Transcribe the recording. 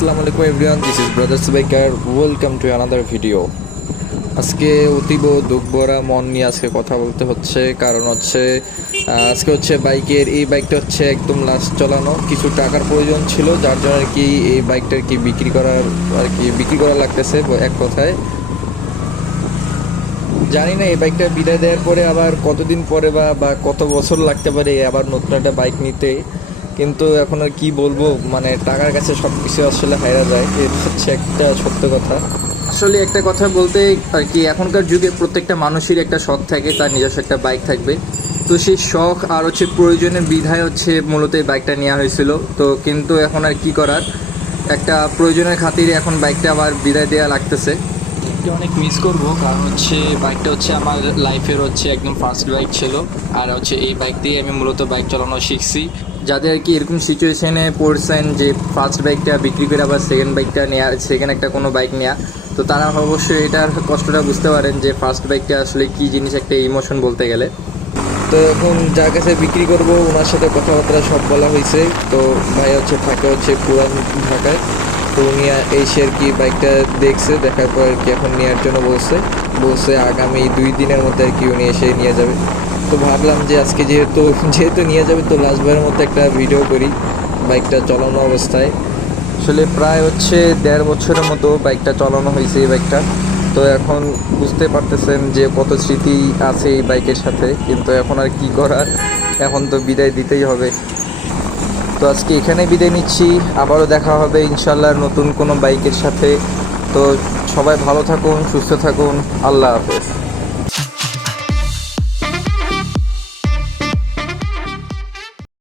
আসসালামু আলাইকুম everyone, this is brothers biker. Welcome to another video. আজকে অতীব দুঃখ ভরা মন নিয়ে আজকে কথা বলতে হচ্ছে, কারণ হচ্ছে আজকে হচ্ছে এই বাইকটা হচ্ছে একদম লাস্ট চালানো। কিছু টাকার প্রয়োজন ছিল, যার জন্য আর কি এই বাইকটা বিক্রি করা লাগতেছে। এক কথায় জানি না এই বাইকটা বিদায় দেওয়ার পরে আবার কতদিন পরে বা কত বছর লাগতে পারে আবার নতুন একটা বাইক নিতে। কিন্তু এখন আর কি বলবো, মানে টাকার কাছে সব কিছু আসলে হারা যায়, এটা হচ্ছে একটা সত্য কথা। আসলে একটা কথা বলতে আর কি, এখনকার যুগে প্রত্যেকটা মানুষের একটা শখ থাকে, তার নিজস্ব একটা বাইক থাকবে। তো সেই শখ আর হচ্ছে প্রয়োজনের বিধায় হচ্ছে মূলত এই বাইকটা নেওয়া হয়েছিল। তো কিন্তু এখন আর কি করার, একটা প্রয়োজনের খাতিরে এখন বাইকটা আবার বিদায় দেওয়া লাগতেছে। অনেক মিস করব, কারণ হচ্ছে বাইকটা হচ্ছে আমার লাইফের হচ্ছে একদম ফার্স্ট বাইক ছিল। আর হচ্ছে এই বাইক দিয়ে আমি মূলত বাইক চালানো শিখছি। যাদের আর কি এরকম সিচুয়েশনে পড়ছেন যে ফার্স্ট বাইকটা বিক্রি করে আবার সেকেন্ড একটা কোনো বাইক নেওয়া, তো তারা অবশ্যই এটার কষ্টটা বুঝতে পারেন যে ফার্স্ট বাইকটা আসলে কী জিনিস, একটা ইমোশন বলতে গেলে। তো এখন যার কাছে বিক্রি করব ওনার সাথে কথাবার্তা সব বলা হয়েছে। তো ভাই থাকে পুরান ঢাকায়। তো উনি এসে আর কি বাইকটা দেখছে, দেখার পর আর কি এখন নেওয়ার জন্য বলছে আগামী 2 দিনের মধ্যে আর কি উনি এসে নিয়ে যাবে। তো ভাবলাম যে আজকে যেহেতু নিয়ে যাবে, তো লাস্টবারের মধ্যে একটা ভিডিও করি বাইকটা চালানো অবস্থায়। আসলে প্রায় 1.5 বছরের মতো বাইকটা চালানো হয়েছে এই বাইকটা। তো এখন বুঝতে পারতেছেন যে কত স্মৃতি আছে এই বাইকের সাথে, কিন্তু এখন আর কি করার, এখন তো বিদায় দিতেই হবে। তো আজকে এখানে বিদায় নিচ্ছি, আবারও দেখা হবে ইনশাল্লাহ নতুন কোনো বাইকের সাথে। তো সবাই ভালো থাকুন, সুস্থ থাকুন, আল্লাহ হাফেজ।